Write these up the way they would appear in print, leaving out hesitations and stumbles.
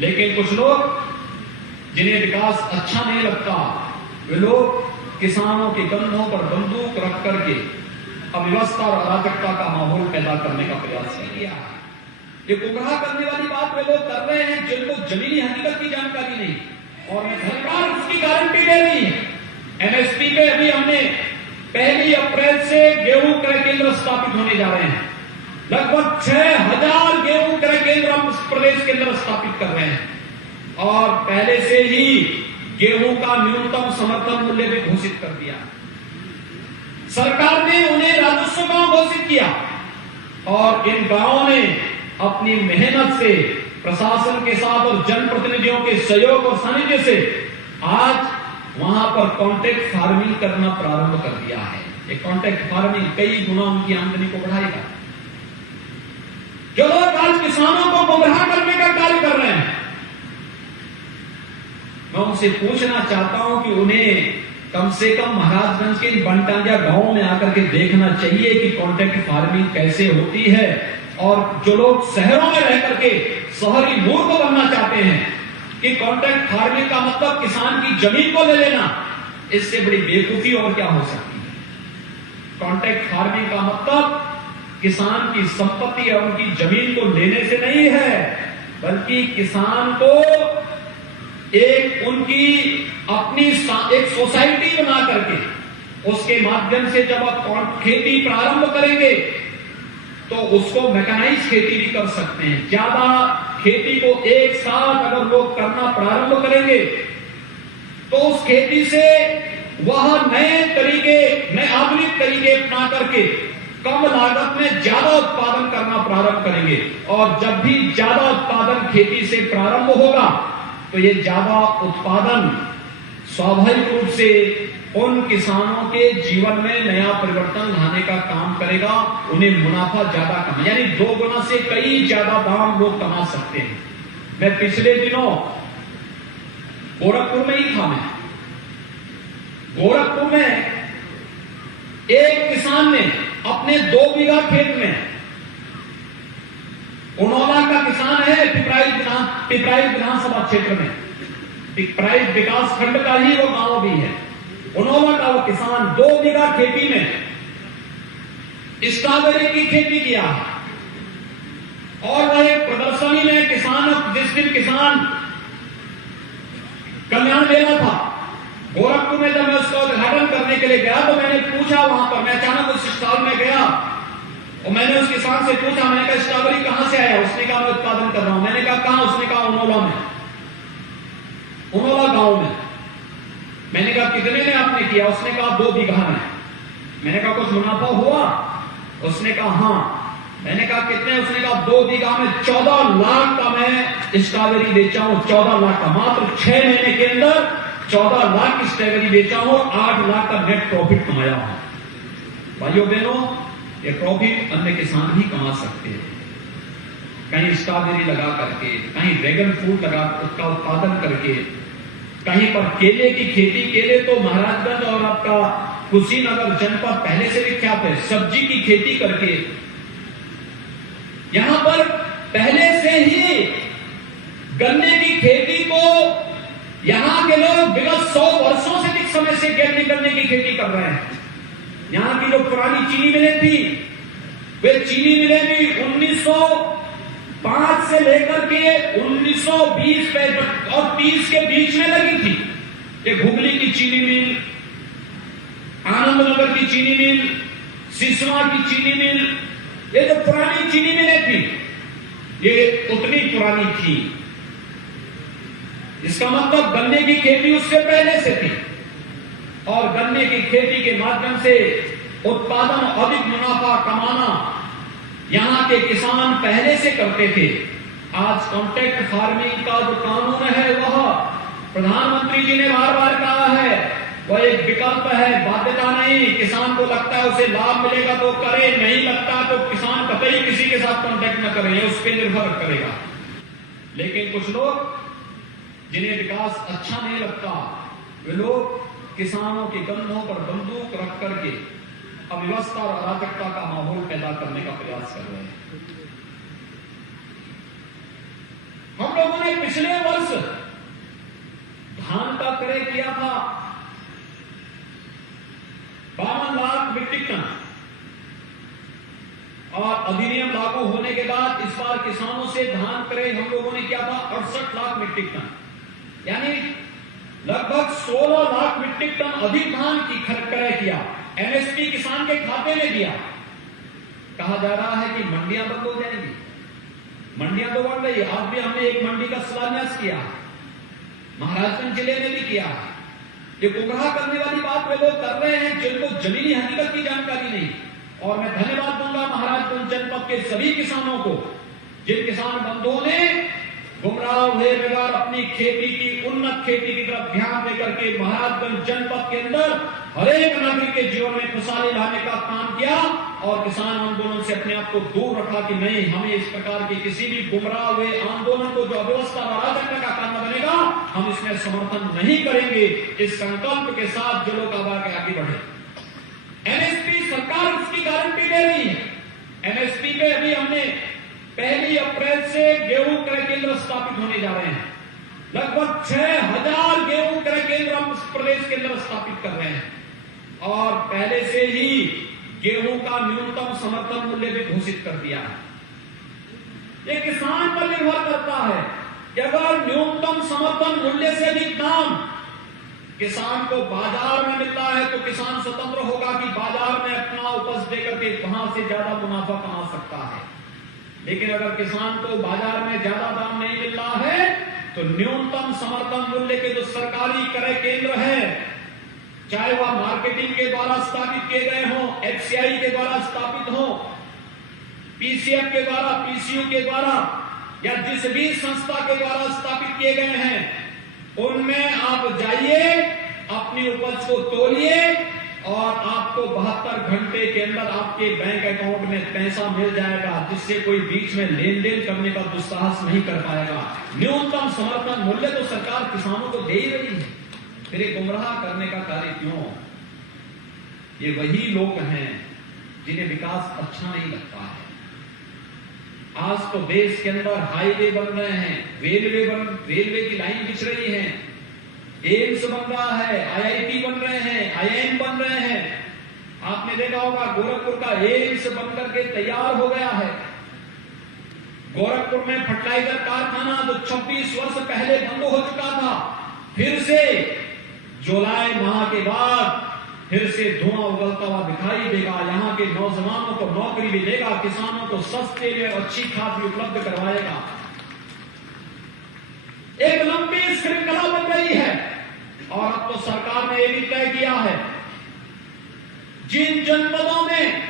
लेकिन कुछ लोग जिन्हें विकास अच्छा नहीं लगता, वे लोग किसानों के कंधों पर बंदूक रख करके अव्यवस्था और अराजकता का माहौल पैदा करने का प्रयास किया है। ये गुमराह करने वाली बात वे लोग कर रहे हैं जिनको जमीनी हकीकत की जानकारी नहीं, और सरकार उसकी गारंटी दे रही है। एमएसपी पे अभी हमने 1 अप्रैल से गेहूं क्रय केंद्र स्थापित होने जा रहे हैं। लगभग 6000 गेहूं क्रय केंद्र हम प्रदेश के अंदर स्थापित कर रहे हैं, और पहले से ही गेहूं का न्यूनतम समर्थन मूल्य भी घोषित कर दिया। सरकार ने उन्हें राजस्व गांव घोषित किया, और इन गांवों ने अपनी मेहनत से प्रशासन के साथ और जनप्रतिनिधियों के सहयोग और सानिध्य से आज वहां पर कॉन्ट्रैक्ट फार्मिंग करना प्रारंभ कर दिया है। ये कॉन्ट्रैक्ट फार्मिंग कई गुना उनकी आमदनी को बढ़ाएगा। जो लोग आज किसानों को गुमराह करने का कार्य कर रहे हैं, मैं उनसे पूछना चाहता हूं कि उन्हें कम से कम महाराजगंज के बनटांगिया गांव में आकर के देखना चाहिए कि कॉन्ट्रैक्ट फार्मिंग कैसे होती है। और जो लोग शहरों में रह करके शहरी मूर्ख बनना चाहते हैं कि कॉन्ट्रैक्ट फार्मिंग का मतलब किसान की जमीन को ले लेना, इससे बड़ी बेवकूफी और क्या हो सकती है। कॉन्ट्रैक्ट फार्मिंग का मतलब किसान की संपत्ति और उनकी जमीन को लेने से नहीं है, बल्कि किसान को एक उनकी अपनी एक सोसाइटी बना करके उसके माध्यम से जब आप खेती प्रारंभ करेंगे तो उसको मैकेनाइज खेती भी कर सकते हैं। ज्यादा खेती को एक साथ अगर लोग करना प्रारंभ करेंगे तो उस खेती से वह नए तरीके, नए आधुनिक तरीके अपना करके कम लागत में ज्यादा उत्पादन करना प्रारंभ करेंगे। और जब भी ज्यादा उत्पादन खेती से प्रारंभ होगा तो ये ज्यादा उत्पादन स्वाभाविक रूप से उन किसानों के जीवन में नया परिवर्तन लाने का काम करेगा। उन्हें मुनाफा ज्यादा कमा, यानी 2 गुना से कई ज्यादा दाम लोग कमा सकते हैं। मैं पिछले दिनों गोरखपुर में ही था। मैं गोरखपुर में एक किसान ने अपने 2 बीघा खेत में, उनौला का किसान है, पिपराइच विधानसभा क्षेत्र में, पिपराइच विकास खंड का ही वो गांव भी है। उनौला का वो किसान 2 बीघा खेती में स्ट्रॉबेरी की खेती किया, और वह एक प्रदर्शनी में किसान, जिस दिन किसान कल्याण मेला था गोरखपुर में, जब मैं उसका उद्घाटन करने के लिए गया तो मैंने पूछा वहां पर, मैं अचानक उस स्टॉल में गया और मैंने उस किसान से पूछा, मैंने कहा स्ट्रॉबेरी कहां से आया? उसने कहा मैं उत्पादन कर रहा हूं। मैंने कहा कहां? उसने कहा उनौला में, उनौला गांव में। मैंने कहा कितने में आपने किया? उसने कहा 2 बीघा में। मैंने कहा कुछ मुनाफा हुआ? उसने कहा हाँ। मैंने कहा कितने? उसने कहा 2 बीघा में 14 लाख का मैं स्ट्रॉबेरी बेचा हूं। 14 लाख का, मात्र 6 महीने के अंदर 14 लाख की स्ट्रॉबेरी बेचा हूं, 8 लाख का नेट प्रॉफिट कमाया हूं। भाइयों बहनों, ये प्रॉफिट अन्य किसान भी कमा सकते हैं। कहीं स्ट्रॉबेरी लगा करके, कहीं ड्रैगन फ्रूट लगा उसका उत्पादन करके, कहीं पर केले की खेती। केले तो महाराजगंज और आपका कुशीनगर जनपद पहले से विख्यात है। सब्जी की खेती करके यहां पर पहले से ही गन्ने की खेती को यहां के लोग विगत 100 वर्षों से अधिक समय से गन्ने की खेती कर रहे हैं। यहां की जो पुरानी चीनी मिलें थी, वे चीनी मिलें भी 1905 से लेकर के 1920 और 30 के बीच में लगी थी। ये घुगली की चीनी मिल, आनंदनगर की चीनी मिल, सिसवा की चीनी मिल, ये जो पुरानी चीनी मिलें थी, ये उतनी पुरानी थी। इसका मतलब गन्ने की खेती उससे पहले से थी, और गन्ने की खेती के माध्यम से उत्पादन, अधिक मुनाफा कमाना यहां के किसान पहले से करते थे। आज कॉन्ट्रैक्ट फार्मिंग का जो कानून है, वह प्रधानमंत्री जी ने बार बार कहा है, वह एक विकल्प है, बाध्यता नहीं। किसान को लगता है उसे लाभ मिलेगा तो करे, नहीं लगता तो किसान कतई किसी के साथ कॉन्ट्रैक्ट न करे, उस पर निर्भर करेगा। लेकिन कुछ लोग जिन्हें विकास अच्छा नहीं लगता, वे लोग किसानों के कंधों पर बंदूक रख करके अव्यवस्था और अराजकता का माहौल पैदा करने का प्रयास कर रहे हैं। हम लोग लोगों ने पिछले वर्ष धान का क्रय किया था 52 लाख मीट्रिक टन, और अधिनियम लागू होने के बाद इस बार किसानों से धान क्रय हम लोगों ने किया था 68 लाख मीट्रिक टन, यानी लगभग 16 लाख मीट्रिक टन अधिक धान की क्रय किया। एमएसपी किसान के खाते में दिया। कहा जा रहा है कि मंडियां बंद हो जाएंगी। मंडियां तो बढ़ रही है। आज भी हमने एक मंडी का शिलान्यास किया, महाराजगंज जिले में भी किया। ये गुमराह करने वाली बात वे लोग कर रहे हैं जिनको जमीनी हकीकत की जानकारी नहीं। और मैं धन्यवाद दूंगा महाराजगंज जनपद के सभी किसानों को, जिन किसान बंधुओं ने गुमराह हुए बगैर अपनी खेती की उन्नत खेती की तरफ ध्यान देकर के महाराजगंज जनपद के अंदर हर एक नागरिक के जीवन में खुशहाली लाने का काम किया और किसान आंदोलन से अपने आप को दूर रखा कि नहीं, हमें इस प्रकार के किसी भी गुमराह हुए आंदोलन को जो अव्यवस्था और अराजकता का कारण बनेगा, हम इसमें समर्थन नहीं करेंगे। इस संकल्प के साथ जो लोग आगे बढ़े। एमएसपी सरकार उसकी गारंटी दे रही है। एमएसपी पे अभी हमने 1 अप्रैल से गेहूं क्रय केंद्र स्थापित होने जा रहे हैं। लगभग 6000 गेहूं क्रय केंद्र हम प्रदेश के अंदर स्थापित कर रहे हैं और पहले से ही गेहूं का न्यूनतम समर्थन मूल्य भी घोषित कर दिया है। ये किसान पर निर्भर करता है कि अगर न्यूनतम समर्थन मूल्य से भी कम किसान को बाजार में मिलता है तो किसान स्वतंत्र होगा कि बाजार में अपना उपज देकर के कहां से ज्यादा मुनाफा कमा सकता है। लेकिन अगर किसान को बाजार में ज्यादा दाम नहीं मिल रहा है तो न्यूनतम समर्थन मूल्य के जो सरकारी क्रय केंद्र है, चाहे वह मार्केटिंग के द्वारा स्थापित किए गए हों, एफसीआई के द्वारा स्थापित हों, पीसीएफ के द्वारा, पीसीयू के द्वारा या जिस भी संस्था के द्वारा स्थापित किए गए हैं, उनमें आप जाइए, अपनी उपज को तोलिए और आपको 72 घंटे के अंदर आपके बैंक अकाउंट में पैसा मिल जाएगा, जिससे कोई बीच में लेन देन करने का दुस्साहस नहीं कर पाएगा। न्यूनतम समर्थन मूल्य तो सरकार किसानों को दे ही रही है, फिर ये गुमराह करने का कार्य क्यों? ये वही लोग हैं जिन्हें विकास अच्छा नहीं लगता है। आज तो देश के अंदर हाईवे बन रहे हैं, रेलवे की लाइन बिछ रही है, एम्स बन रहा है, आईआईटी बन रहे हैं, आईआईएम बन रहे हैं। आपने देखा होगा गोरखपुर का एम्स बनकर के तैयार हो गया है। गोरखपुर में फर्टिलाइजर कारखाना जो 26 वर्ष पहले बंद हो चुका था, फिर से जुलाई माह के बाद फिर से धुआं उगलता हुआ दिखाई देगा। यहाँ के नौजवानों को नौकरी भी देगा, किसानों को सस्ते में अच्छी खाद भी उपलब्ध करवाएगा। एक लंबी श्रृंखला बन रही है और अब तो सरकार ने यह भी तय किया है, जिन जनपदों में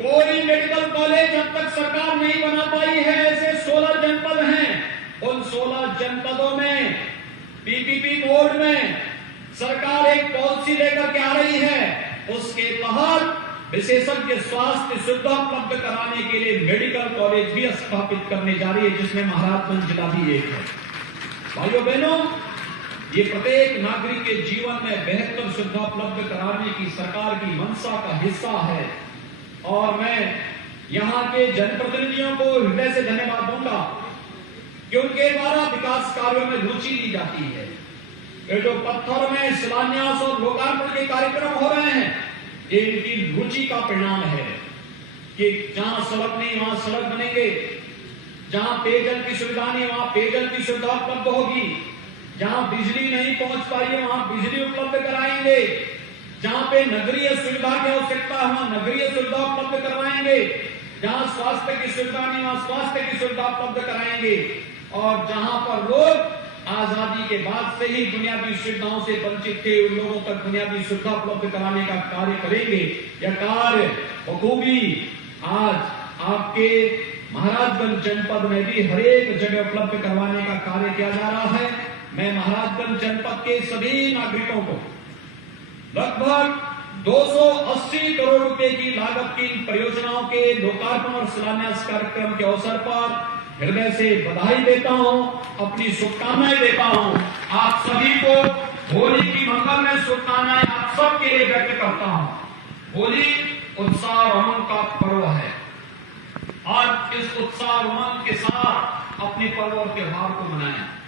कोई मेडिकल कॉलेज अब तक सरकार नहीं बना पाई है, ऐसे 16 जनपद हैं। उन 16 जनपदों में पीपीपी बोर्ड में सरकार एक पॉलिसी लेकर के आ रही है। उसके तहत विशेषज्ञ स्वास्थ्य सुविधा उपलब्ध कराने के लिए मेडिकल कॉलेज भी स्थापित करने जा रही है, जिसमें महाराजगंज जिला भी एक है। भाइयों बहनों, ये प्रत्येक नागरिक के जीवन में बेहतर सुविधा उपलब्ध कराने की सरकार की मंशा का हिस्सा है और मैं यहाँ के जनप्रतिनिधियों को हृदय से धन्यवाद दूंगा कि उनके द्वारा विकास कार्यों में रुचि ली जाती है। ये जो पत्थर में शिलान्यास और लोकार्पण के कार्यक्रम हो रहे हैं, ये इनकी रुचि का परिणाम है कि जहां सड़क नहीं वहां सड़क बनेंगे, जहां पेयजल की सुविधा नहीं वहां पेयजल की सुविधा उपलब्ध होगी, जहां बिजली नहीं पहुंच पाई है वहां बिजली उपलब्ध कराएंगे, जहां पे नगरीय सुविधा की आवश्यकता है वहां नगरीय सुविधा उपलब्ध करवाएंगे, जहां स्वास्थ्य की सुविधा नहीं वहां स्वास्थ्य की सुविधा उपलब्ध कराएंगे और जहां पर लोग आजादी के बाद से ही बुनियादी सुविधाओं से वंचित थे, उन लोगों तक बुनियादी सुविधा उपलब्ध कराने का कार्य करेंगे। यह कार्य बखूबी आज आपके महाराजगंज जनपद में भी हर एक जगह उपलब्ध करवाने का कार्य किया जा रहा है। मैं महाराजगंज जनपद के सभी नागरिकों को लगभग 280 करोड़ रुपए की लागत की परियोजनाओं के लोकार्पण और शिलान्यास कार्यक्रम के अवसर पर हृदय से बधाई देता हूं, अपनी शुभकामनाएं देता हूं। आप सभी को होली की मंगलमय शुभकामनाएं आप सबके लिए व्यक्त करता हूं। होली उत्साह और उमंग का पर्व है और इस उत्साह और उमंग के साथ अपने पर्व और त्योहार को मनाएं।